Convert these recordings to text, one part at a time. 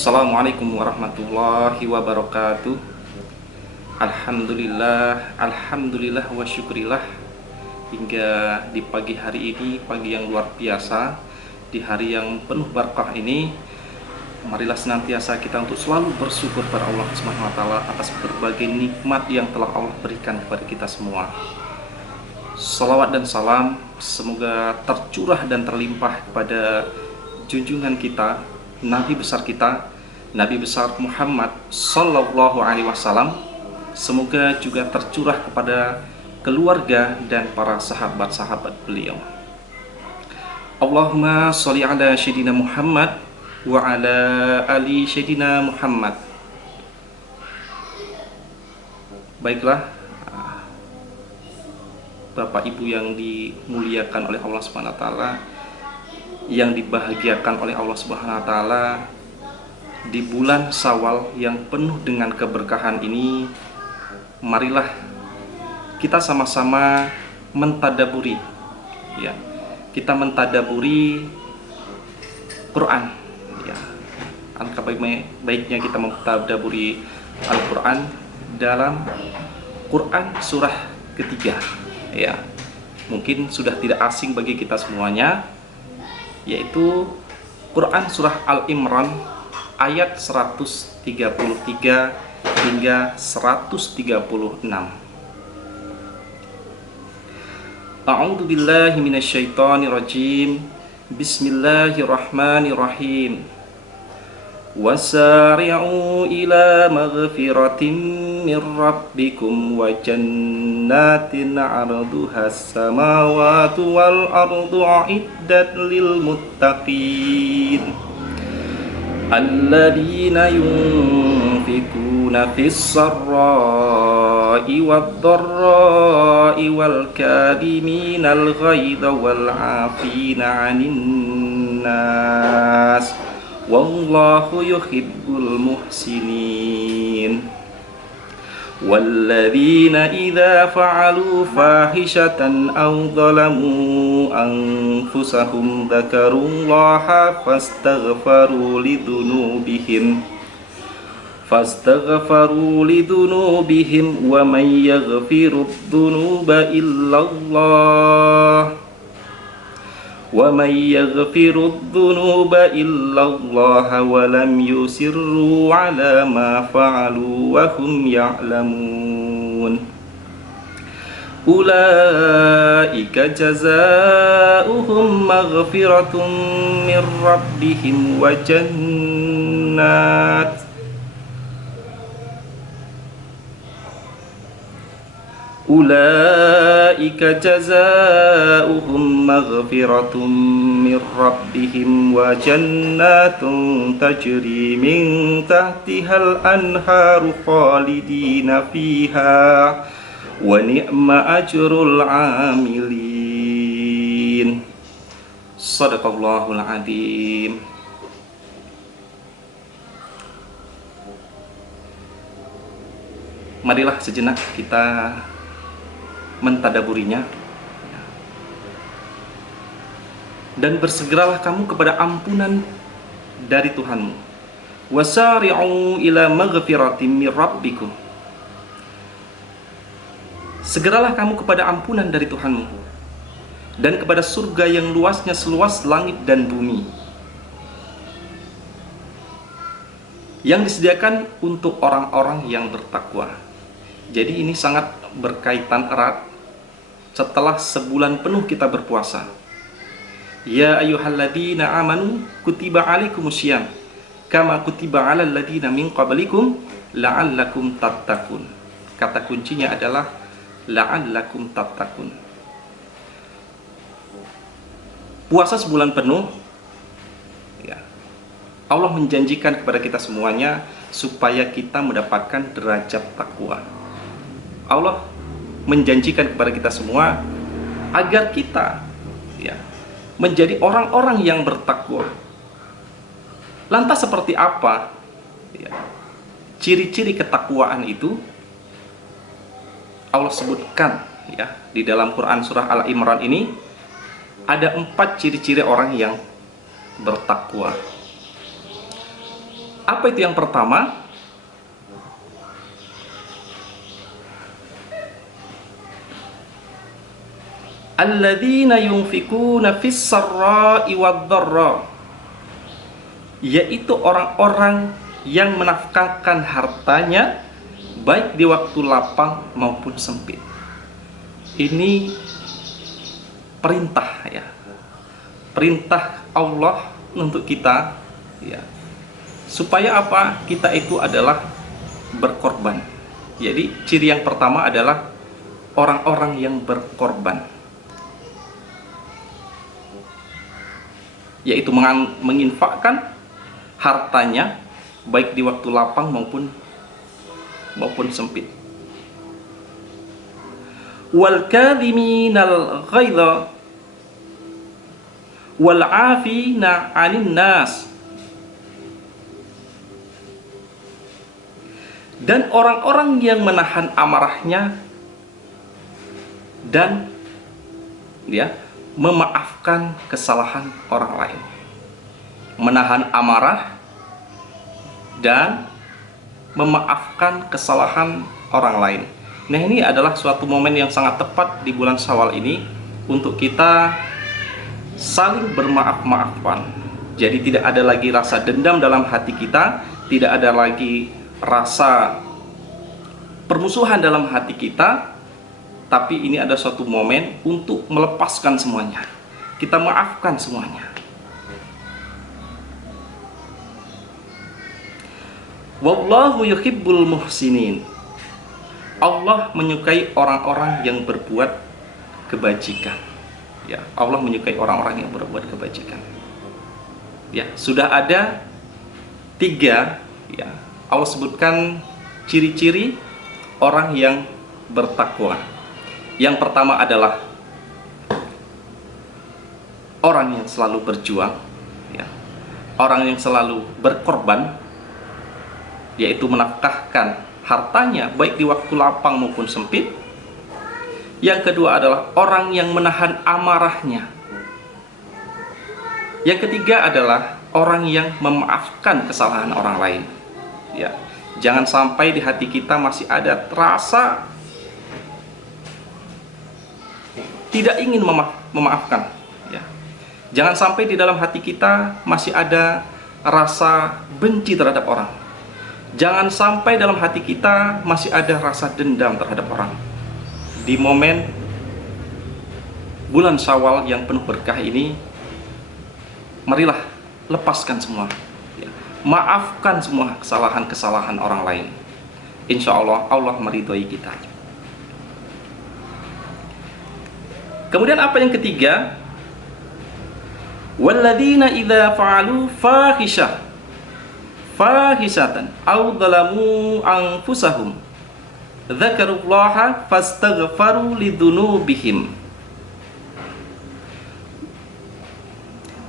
Assalamualaikum warahmatullahi wabarakatuh. Alhamdulillah wa syukurillah. Hingga di pagi hari ini, pagi yang luar biasa, di hari yang penuh berkah ini, marilah senantiasa kita untuk selalu bersyukur pada Allah Subhanahu wa taala atas berbagai nikmat yang telah Allah berikan kepada kita semua. Salawat dan salam semoga tercurah dan terlimpah kepada junjungan kita, Nabi besar kita, Nabi besar Muhammad Sallallahu Alaihi Wasallam. Semoga juga tercurah kepada keluarga dan para sahabat-sahabat beliau. Allahumma sholli ala Sayyidina Muhammad wa ala ali Sayyidina Muhammad. Baiklah, Bapak Ibu yang dimuliakan oleh Allah Subhanahu wa taala, yang dibahagiakan oleh Allah Subhanahu wa taala, di bulan Syawal yang penuh dengan keberkahan ini, marilah kita sama-sama mentadaburi, ya. Kita mentadaburi Quran, ya. Alangkah baiknya kita mentadaburi Al-Quran dalam Quran surah ketiga, ya. Mungkin sudah tidak asing bagi kita semuanya, yaitu Quran surah Al-Imran ayat 133 hingga 136. A'udzu billahi minasyaitonir rajim. Bismillahirrahmanirrahim. Wasari'u ila maghfiratin min rabbikum wa jannatin 'arduhas samawati wal ardu 'iddat lil muttaqin alladzina yunfikuna fis sarra'i wad dharra'i wal kadhiminal ghaidha wal 'afina 'anil nas wallahu yuhibbul muhsinin. Walladzina idza fa'alu fahishatan aw zalamu anfusahum dzakarullaha fastaghfaru lidunubihim wa man yaghfirudz dzunuba illallah وَمَنْ يَغْفِرُ الذُّنُوبَ إِلَّا اللَّهُ وَلَمْ يُصِرُّوا عَلَى مَا فَعَلُوا وَهُمْ يَعْلَمُونَ أُولَئِكَ جَزَاؤُهُمْ مَغْفِرَةٌ مِّن رَّبِّهِمْ وَجَنَّاتٌ Ulaika jazaa'uhum maghfiratun min rabbihim wa jannatun tajri min tahtihal anharu khalidina fiha wa ni'ma ajrul 'amilin. Shadaqallahul 'adzim. Marilah sejenak kita mentadaburinya, dan bersegeralah kamu kepada ampunan dari Tuhanmu. Wasari'u ila maghfiratin mir rabbikum. Segeralah kamu kepada ampunan dari Tuhanmu dan kepada surga yang luasnya seluas langit dan bumi, yang disediakan untuk orang-orang yang bertakwa. Jadi ini sangat berkaitan erat setelah sebulan penuh kita berpuasa. Ya ayyuhalladzina amanu kutiba alaikumusiyam kama kutiba alal ladzina min qablikum la'allakum tattaqun. Kata kuncinya adalah la'allakum tattaqun. Puasa sebulan penuh, ya. Allah menjanjikan kepada kita semuanya supaya kita mendapatkan derajat takwa. Allah menjanjikan kepada kita semua agar kita, ya, menjadi orang-orang yang bertakwa. Lantas seperti apa, ya, ciri-ciri ketakwaan itu? Allah sebutkan, ya, di dalam Quran surah Al-Imran ini ada 4 ciri-ciri orang yang bertakwa. Apa itu yang pertama? Alladzina yunfikuna fis sarra'i wad-dharra, yaitu orang-orang yang menafkahkan hartanya baik di waktu lapang maupun sempit. Ini perintah ya. Perintah Allah untuk kita ya. Supaya apa? Kita itu adalah berkorban. Jadi ciri yang pertama adalah orang-orang yang berkorban, yaitu menginfakkan hartanya baik di waktu lapang maupun sempit. Wal kadhiminal ghaidha wal 'afina 'anil nas, dan orang-orang yang menahan amarahnya dan memaafkan kesalahan orang lain. Menahan amarah dan memaafkan kesalahan orang lain. Nah, ini adalah suatu momen yang sangat tepat di bulan Syawal ini untuk kita saling bermaaf-maafan. Jadi tidak ada lagi rasa dendam dalam hati kita, tidak ada lagi rasa permusuhan dalam hati kita, tapi ini ada suatu momen untuk melepaskan semuanya. Kita maafkan semuanya. Wallahu yuhibbul muhsinin. Allah menyukai orang-orang yang berbuat kebajikan. Ya, Allah menyukai orang-orang yang berbuat kebajikan. Ya, sudah ada 3 ya. Allah sebutkan ciri-ciri orang yang bertakwa. Yang pertama adalah orang yang selalu berjuang, ya. Orang yang selalu berkorban, yaitu menafkahkan hartanya baik di waktu lapang maupun sempit. Yang kedua adalah orang yang menahan amarahnya. Yang ketiga adalah orang yang memaafkan kesalahan orang lain. Ya, jangan sampai di hati kita masih ada rasa tidak ingin memaafkan. Ya, jangan sampai di dalam hati kita masih ada rasa benci terhadap orang. Jangan sampai dalam hati kita masih ada rasa dendam terhadap orang. Di momen bulan Syawal yang penuh berkah ini, marilah lepaskan semua, ya. Maafkan semua kesalahan-kesalahan orang lain. Insya Allah, Allah meridhoi kita. Kemudian apa yang ketiga? Walladzina idza fa'alu fahisatan aw dzalamu anfusahum dzakarullaha fastaghfaru lidzunubihim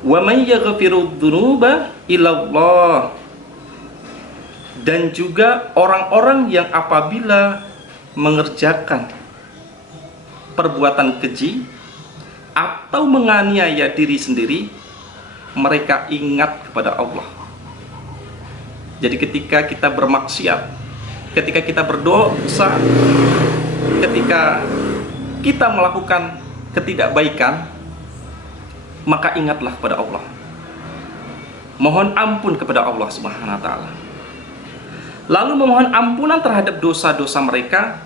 wa may yaghfiru dzunuba illallah. Dan juga orang-orang yang apabila mengerjakan perbuatan keji atau menganiaya diri sendiri, mereka ingat kepada Allah. Jadi ketika kita bermaksiat, ketika kita berdosa, ketika kita melakukan ketidakbaikan, maka ingatlah kepada Allah. Mohon ampun kepada Allah Subhanahu wa ta'ala. Lalu memohon ampunan terhadap dosa-dosa mereka.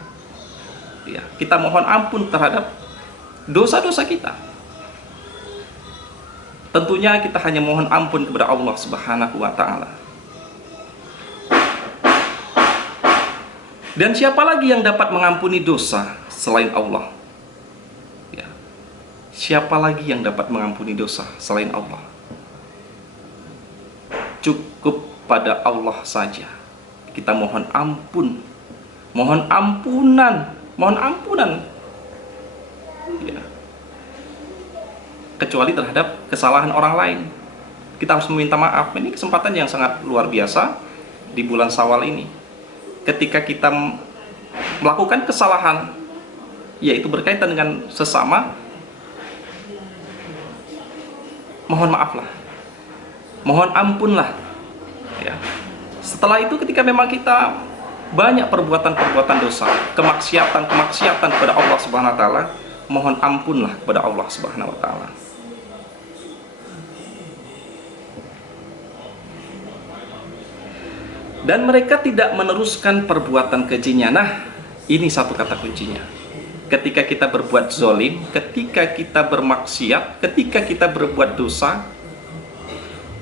Ya, kita mohon ampun terhadap dosa-dosa kita. Tentunya kita hanya mohon ampun kepada Allah Subhanahu wa ta'ala. Dan siapa lagi yang dapat mengampuni dosa selain Allah? Ya. Siapa lagi yang dapat mengampuni dosa selain Allah? Cukup pada Allah saja kita mohon ampun, mohon ampunan, mohon ampunan. Ya. Kecuali terhadap kesalahan orang lain, kita harus meminta maaf. Ini kesempatan yang sangat luar biasa di bulan Syawal ini. Ketika kita melakukan kesalahan, yaitu berkaitan dengan sesama, mohon maaflah, mohon ampunlah, ya. Setelah itu ketika memang kita banyak perbuatan-perbuatan dosa, kemaksiatan kepada Allah Subhanahu wa taala, mohon ampunlah kepada Allah Subhanahu wa taala. Dan mereka tidak meneruskan perbuatan kejinya. Nah, ini satu kata kuncinya. Ketika kita berbuat zolim, ketika kita bermaksiat, ketika kita berbuat dosa,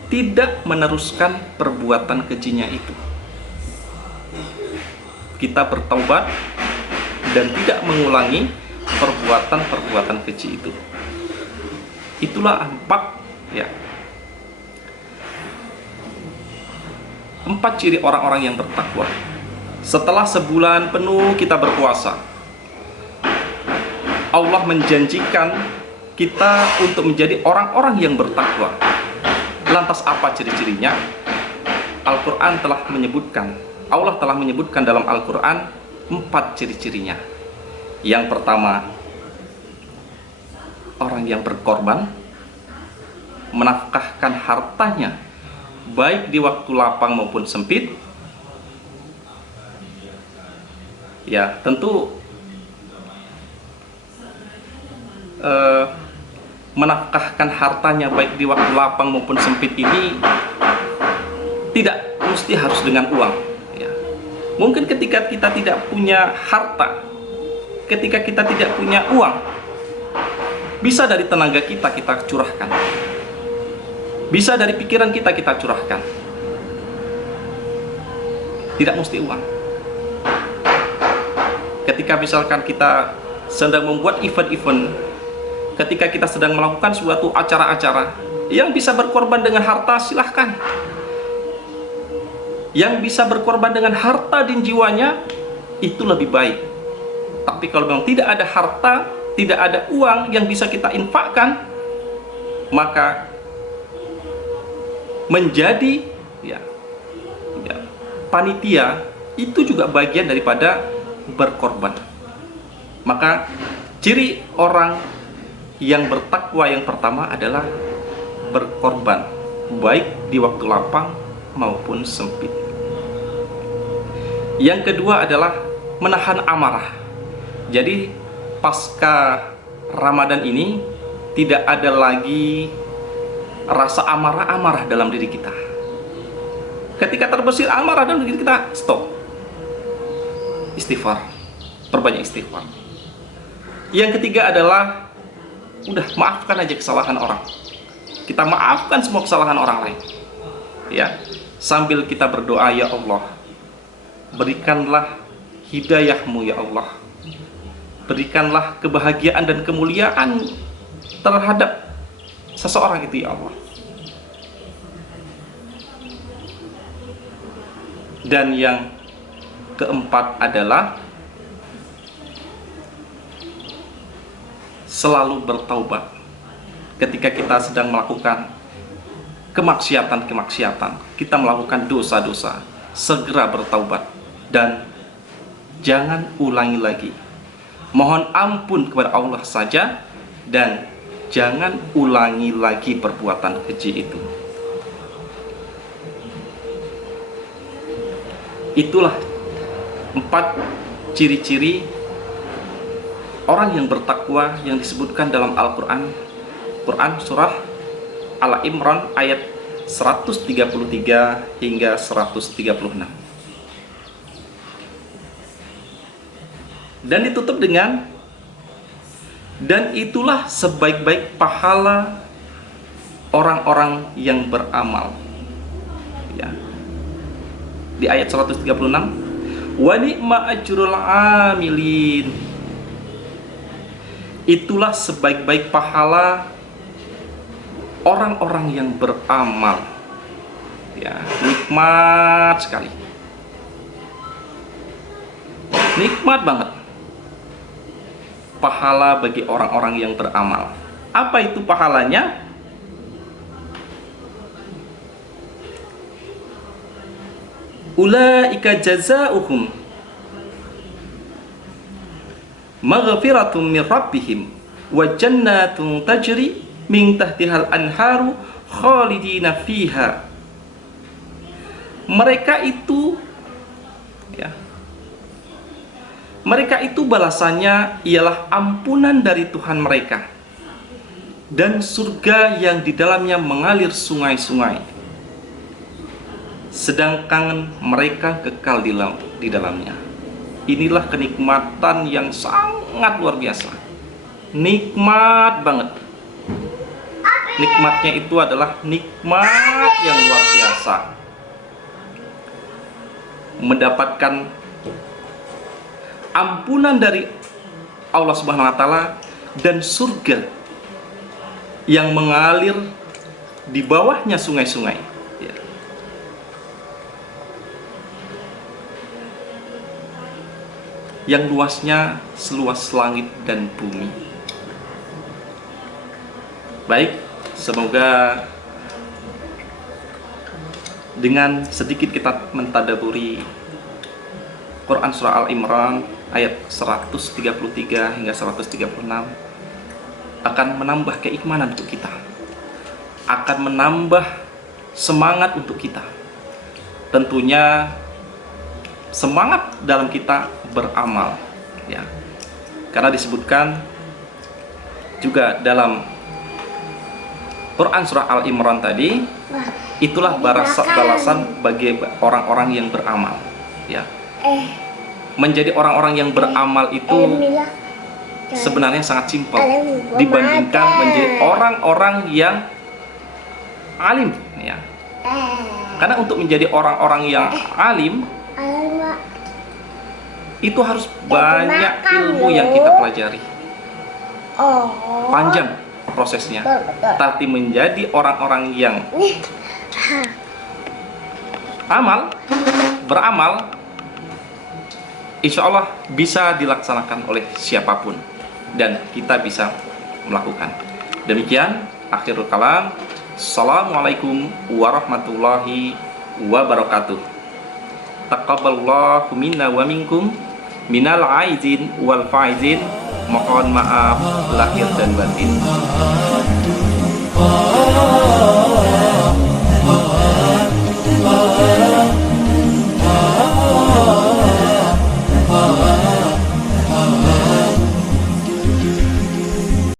tidak meneruskan perbuatan kejinya itu. Kita bertaubat dan tidak mengulangi perbuatan-perbuatan keji itu. Itulah empat ciri orang-orang yang bertakwa. Setelah sebulan penuh kita berpuasa, Allah menjanjikan kita untuk menjadi orang-orang yang bertakwa. Lantas apa ciri-cirinya? Al-Quran telah menyebutkan, Allah telah menyebutkan dalam Al-Quran 4 ciri-cirinya. Yang pertama, orang yang berkorban, menafkahkan hartanya baik di waktu lapang maupun sempit. Ya, tentu menafkahkan hartanya baik di waktu lapang maupun sempit ini tidak mesti harus dengan uang, ya. Mungkin ketika kita tidak punya harta, ketika kita tidak punya uang, bisa dari tenaga kita curahkan, bisa dari pikiran kita curahkan, tidak mesti uang. Ketika misalkan kita sedang membuat event-event, ketika kita sedang melakukan suatu acara-acara, yang bisa berkorban dengan harta silahkan. Yang bisa berkorban dengan harta dan jiwanya, itu lebih baik. Tapi kalau memang tidak ada harta, tidak ada uang yang bisa kita infakkan, maka menjadi panitia itu juga bagian daripada berkorban. Maka ciri orang yang bertakwa yang pertama adalah berkorban, baik di waktu lapang maupun sempit. Yang kedua adalah menahan amarah. Jadi pasca Ramadan ini tidak ada lagi rasa amarah-amarah dalam diri kita. Ketika terbesit amarah dalam diri kita, stop. Istighfar, perbanyak istighfar. Yang ketiga adalah udah maafkan aja kesalahan orang. Kita maafkan semua kesalahan orang lain, ya, sambil kita berdoa, ya Allah, berikanlah hidayahmu ya Allah, berikanlah kebahagiaan dan kemuliaan terhadap seseorang itu ya Allah. Dan yang keempat adalah selalu bertaubat. Ketika kita sedang melakukan kemaksiatan, kita melakukan dosa-dosa, segera bertaubat dan jangan ulangi lagi. Mohon ampun kepada Allah saja dan jangan ulangi lagi perbuatan keji itu. Itulah 4 ciri-ciri orang yang bertakwa yang disebutkan dalam Al-Quran. Quran surah Al-Imran ayat 133 hingga 136. Dan ditutup dengan, dan itulah sebaik-baik pahala orang-orang yang beramal. Ya. Di ayat 136, wa ni'ma ajrul amilin. Itulah sebaik-baik pahala orang-orang yang beramal. Ya, nikmat sekali. Nikmat banget pahala bagi orang-orang yang beramal. Apa itu pahalanya? Ulaika jazaohum maghfiratun min rabbihim wa jannatun tajri min tahtihal anharu khalidina fiha mereka itu ya, mereka itu balasannya ialah ampunan dari Tuhan mereka dan surga yang di dalamnya mengalir sungai-sungai, sedangkan mereka kekal di dalamnya. Inilah kenikmatan yang sangat luar biasa, nikmat banget. Nikmatnya itu adalah nikmat yang luar biasa, mendapatkan ampunan dari Allah Subhanahu wa taala dan surga yang mengalir di bawahnya sungai-sungai, ya. Yang luasnya seluas langit dan bumi. Baik, semoga dengan sedikit kita mentadaburi Quran Surah Al-Imran ayat 133 hingga 136 akan menambah keimanan untuk kita, akan menambah semangat untuk kita. Tentunya semangat dalam kita beramal, ya. Karena disebutkan juga dalam Quran Surah Al-Imran tadi, itulah balasan bagi orang-orang yang beramal, ya. Menjadi orang-orang yang beramal itu sebenarnya sangat simpel dibandingkan menjadi orang-orang yang alim, ya. Karena untuk menjadi orang-orang yang alim itu harus banyak ilmu yang kita pelajari, panjang prosesnya. Tapi menjadi orang-orang yang beramal, insya Allah bisa dilaksanakan oleh siapapun dan kita bisa melakukan. Demikian akhirul kalam. Assalamualaikum warahmatullahi wabarakatuh. Taqabbalallahu minna wa minkum minal aizin wal faizin. Mohon maaf lahir dan batin.